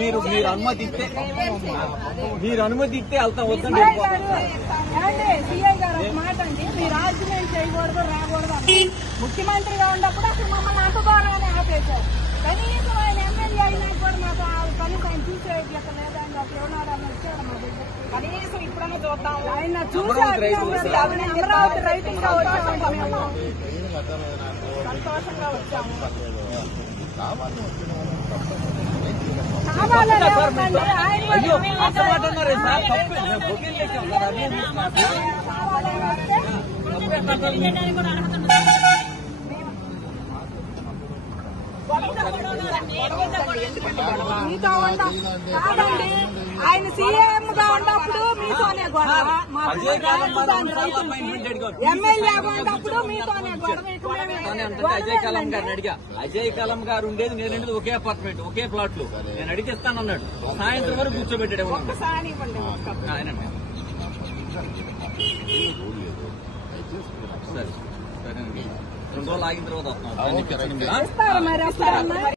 మీరు అనుమతిస్తే వెళ్తాం. వద్దండి సీఐ గారు ఒక మాట అండి, మీరు ఆర్గ్యుమెంట్ చేయకూడదు రాకూడదు అని ముఖ్యమంత్రిగా ఉన్నప్పుడు అసలు మమ్మల్ని అంత దూరాన్ని ఆపేశారు. కనీసం ఆయన ఎమ్మెల్యే అయినా కూడా మాకు కనీసం ఆయన చూసేది అక్కడ లేదండి. అప్పుడు ఎవరన్నా వచ్చాడు మా దగ్గర కనీసం ఇప్పుడన్నా చూద్దాం. ఆయన చూసారు అమరావతి రైతులుగా వచ్చామండి మేము, సంతోషంగా వచ్చాము. మీతో కాదండి, ఆయన సీఎం గా ఉన్నప్పుడు మీతోనే గొడవ, ఎమ్మెల్యేగా ఉన్నప్పుడు మీతోనే గొడవ. అజయ్ కలాం గారిని అడిగా. అజయ్ కలాం గారు ఉండేది నేనండి ఒకే అపార్ట్మెంట్ ఒకే ప్లాట్ లో. నేను అడిగితే ఇస్తానన్నాడు. సాయంత్రం వరకు కూర్చోబెట్టాడు. ఆయనండి సరే సరేనండి. 2 రోజులు ఆగిన తర్వాత వస్తున్నాం.